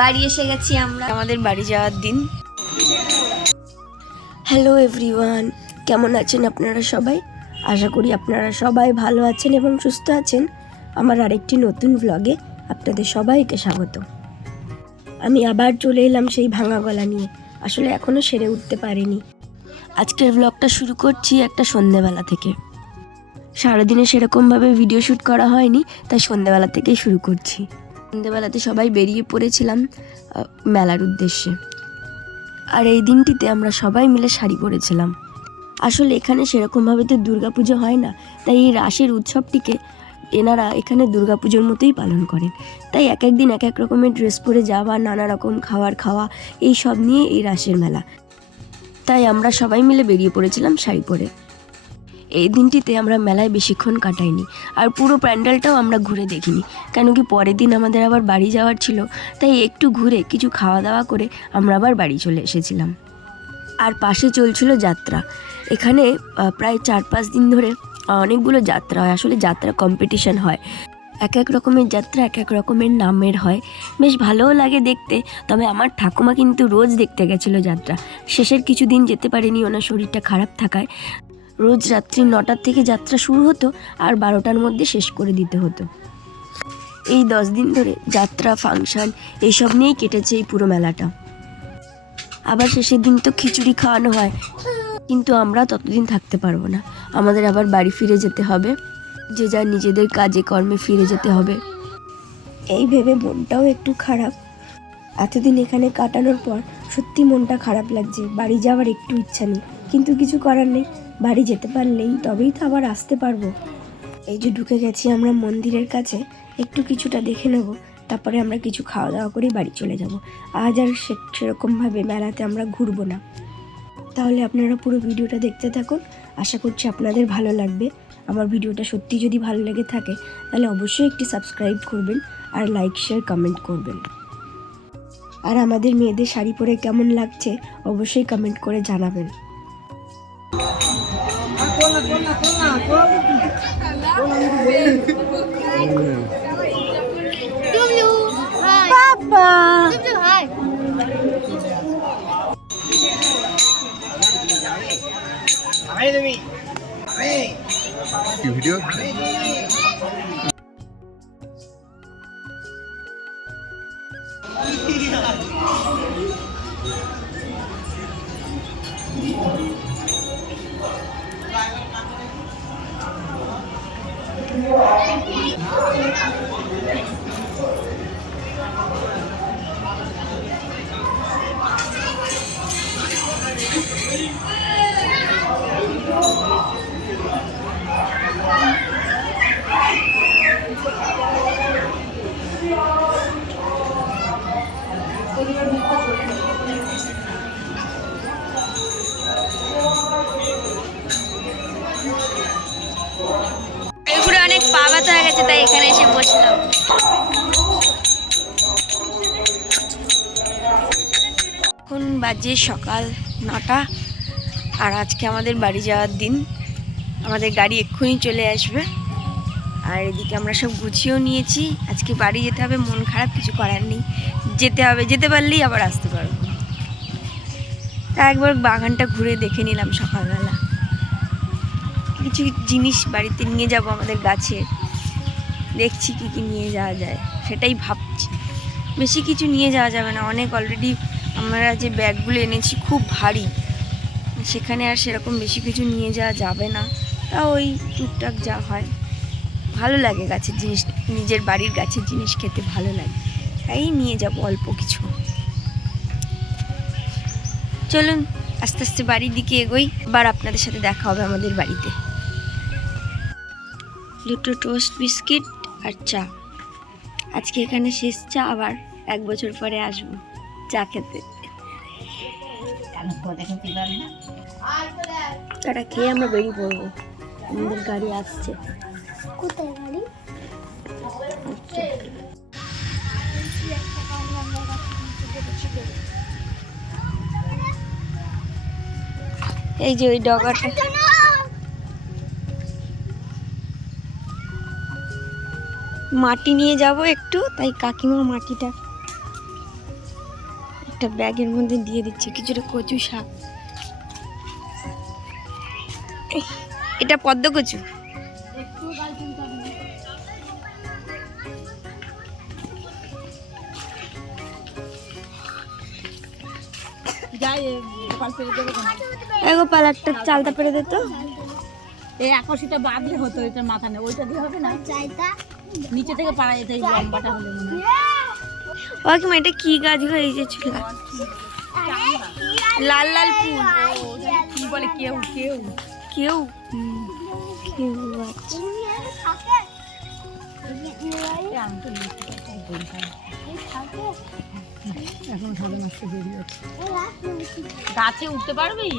বাড়ি এসে গেছি আমরা, আমাদের বাড়ি যাওয়ার দিন। হ্যালো এভরিওয়ান, কেমন আছেন আপনারা সবাই? আশা করি আপনারা সবাই ভালো আছেন এবং সুস্থ আছেন। আমার আরেকটি নতুন ব্লগে আপনাদের সবাইকে স্বাগত। আমি আবার চলে এলাম সেই ভাঙা গলা নিয়ে। আসলে এখনও সেরে উঠতে পারিনি। আজকের ব্লগটা শুরু করছি একটা সন্ধেবেলা থেকে। সারাদিনে সেরকমভাবে ভিডিও শ্যুট করা হয়নি, তাই সন্ধেবেলা থেকেই শুরু করছি। সন্ধেবেলাতে সবাই বেরিয়ে পড়েছিলাম মেলার উদ্দেশ্যে। আর এই দিনটিতে আমরা সবাই মিলে শাড়ি পরেছিলাম। আসলে এখানে সেরকমভাবে তো দুর্গাপুজো হয় না, তাই এই রাসের উৎসবটিকে এনারা এখানে দুর্গাপুজোর মতোই পালন করেন। তাই এক একদিন এক এক রকমের ড্রেস পরে যাওয়া, নানা রকম খাওয়া এই সব নিয়ে এই রাসের মেলা। তাই আমরা সবাই মিলে বেরিয়ে পড়েছিলাম শাড়ি পরে। এই দিনটিতে আমরা মেলায় বেশিক্ষণ কাটাইনি, আর পুরো প্যান্ডেলটাও আমরা ঘুরে দেখিনি, কেন কি পরের দিন আমাদের আবার বাড়ি যাওয়ার ছিল। তাই একটু ঘুরে কিছু খাওয়া দাওয়া করে আমরা আবার বাড়ি চলে এসেছিলাম। আর পাশে চলছিল যাত্রা। এখানে প্রায় 4-5 দিন ধরে অনেকগুলো যাত্রা হয়। আসলে যাত্রা কম্পিটিশন হয়, এক এক রকমের যাত্রা এক এক রকমের নামের হয়। বেশ ভালোও লাগে দেখতে। তবে আমার ঠাকুমা কিন্তু রোজ দেখতে গেছিলো যাত্রা। শেষের কিছু দিন যেতে পারেনি, ওনার শরীরটা খারাপ থাকায়। রোজ রাত্রি 9টার থেকে যাত্রা শুরু হতো আর 12টার মধ্যে শেষ করে দিতে হতো। এই 10 দিন ধরে যাত্রা, ফাংশন এইসব নিয়েই কেটেছে এই পুরো মেলাটা। আবার শেষের দিন তো খিচুড়ি খাওয়ানো হয়, কিন্তু আমরা ততদিন থাকতে পারবো না। আমাদের আবার বাড়ি ফিরে যেতে হবে, যে যার নিজেদের কাজে কর্মে ফিরে যেতে হবে। এই ভেবে মনটাও একটু খারাপ। এতদিন এখানে কাটানোর পর সত্যি মনটা খারাপ লাগছে। বাড়ি যাওয়ার একটু ইচ্ছা নেই, কিন্তু কিছু করার নেই। বাড়ি যেতে পারলেই তবেই তো আবার আসতে পারবো। এই যে ঢুকে গেছি আমরা মন্দিরের কাছে, একটু কিছুটা দেখে নেব, তারপরে আমরা কিছু খাওয়া দাওয়া করেই বাড়ি চলে যাব। আজ আর সেরকমভাবে মেলাতে আমরা ঘুরবো না। তাহলে আপনারা পুরো ভিডিওটা দেখতে থাকুন, আশা করছি আপনাদের ভালো লাগবে। আমার ভিডিওটা সত্যি যদি ভালো লেগে থাকে তাহলে অবশ্যই একটি সাবস্ক্রাইব করবেন আর লাইক, শেয়ার, কমেন্ট করবেন। আর আমাদের মেয়েদের শাড়ি পরে কেমন লাগছে অবশ্যই কমেন্ট করে জানাবেন। বাবা ভিডিও ঘুরে অনেক পা ব্যথা হয়ে গেছে, তাই এখানে এসে বসলাম। এখন বাজে সকাল 9টা, আর আজকে আমাদের বাড়ি যাওয়ার দিন। আমাদের গাড়ি এক্ষুনি চলে আসবে। আর এদিকে আমরা সব গুছিয়েও নিয়েছি। আজকে বাড়ি যেতে হবে, মন খারাপ, কিছু করার নেই, যেতে হবে। যেতে পারলেই আবার আসতে পারবো। তা একবার বাগানটা ঘুরে দেখে নিলাম সকালবেলা। কিছু জিনিস বাড়িতে নিয়ে যাব আমাদের গাছে, দেখছি কি কি নিয়ে যাওয়া যায়, সেটাই ভাবছি। বেশি কিছু নিয়ে যাওয়া যাবে না, অনেক অলরেডি আমরা যে ব্যাগগুলো এনেছি খুব ভারী, সেখানে আর সেরকম বেশি কিছু নিয়ে যাওয়া যাবে না। তা ওই টুকটাক যা হয়। ভালো লাগে গাছের জিনিস, নিজের বাড়ির গাছের জিনিস খেতে ভালো লাগে, তাই নিয়ে যাব অল্প কিছু। চলুন আস্তে আস্তে বাড়ির দিকে এগোই। আবার আপনাদের সাথে দেখা হবে আমাদের বাড়িতে। দুটো টোস্ট বিস্কিট আর চা। আজকে এখানে শেষ চা, আবার 1 বছর পরে আসবো চা খেতে। তারা খেয়ে আমরা বেরিয়ে পড়বো, আমাদের গাড়ি আসছে। কোথায় গাড়ি? এই যে ওই ডগাটা, মাটি নিয়ে যাব একটু, তাই কাকিমা মাটিটা একটা ব্যাগের মধ্যে দিয়ে দিচ্ছে কিছুটা কচু শাক। এটা পদ্ম কচু। গোপাল একটা চালটা পেরে দে তো। এই আকাশিটা বাঁধলে হতো, এটা মাথা নেই, ওইটা দিয়ে হবে না, নিচে থেকে পাড়া যেতে, এই লম্বাটা হলে মনে হয়। ও কি এটা কি গাছ গো? এই যে ছিল লাল লাল ফুল, কি বলে কেউ কেউ কেউ কেউ আচ্ছা। এখন সাড়ে মাসে বেরিয়ে গাছে উঠতে পারবি?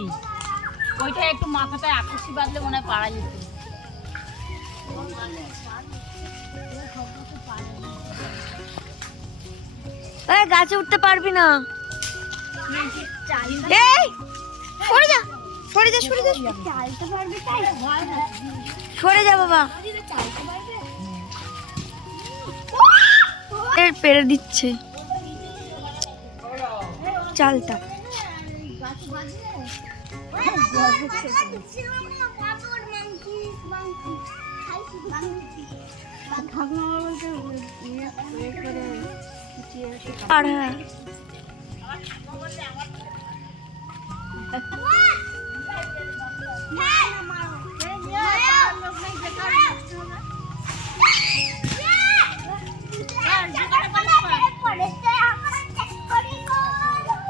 ওইটা একটু মাথাটায় আকাশি বাঁধলে মনে হয় পাড়া যেত। গাছে উঠতে পারবি না। এই সরে যা, সরে যা, সরে যা, সরে যা বাবা। এর পেরে দিচ্ছে চালটা। আর হ্যাঁ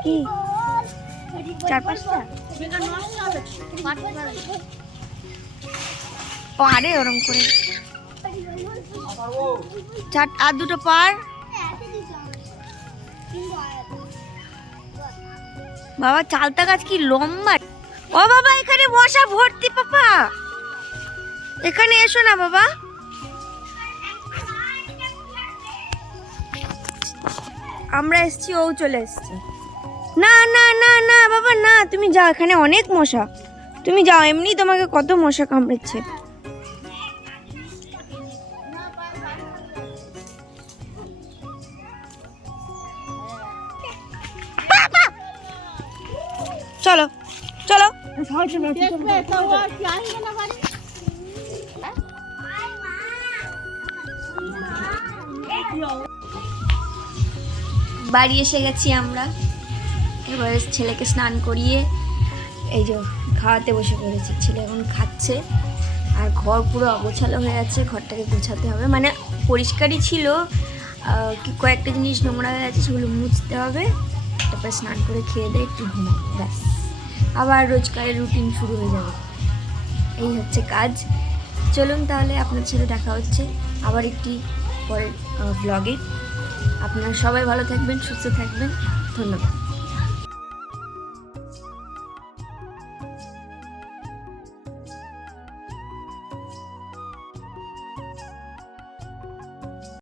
কি 4-5টা পারে ওরম করে চার আর দুটো পার। বাবা চালতা গাছ কি লম্বা। ও বাবা এখানে মশা ভর্তি। পাপা এখানে এসো না বাবা। আমরা এসছি, ও চলে এসছে। না না না না বাবা না, তুমি যাও, এখানে অনেক মশা, তুমি যাও, এমনি তোমাকে কত মশা কামড়েছে। চলো চলো। বাড়ি এসে গেছি আমরা। এবার ছেলেকে স্নান করিয়ে এই যে খাওয়াতে বসে পড়েছি। ছেলে এখন খাচ্ছে, আর ঘর পুরো অগোছালো হয়ে আছে, ঘরটাকে গোছাতে হবে। মানে পরিষ্কারই ছিল, কি কয়েকটা জিনিস নোংরা হয়ে আছে, সেগুলো মুছতে হবে। তারপরে স্নান করে খেয়ে দিয়ে একটু ঘুমাবো, ব্যাস আবার রোজকারের রুটিন শুরু হয়ে যাবে। এই হচ্ছে কাজ। চলুন তাহলে আপনার সাথে দেখা হচ্ছে আবার একটি পরের ব্লগে। আপনারা সবাই ভালো থাকবেন, সুস্থ থাকবেন। ধন্যবাদ।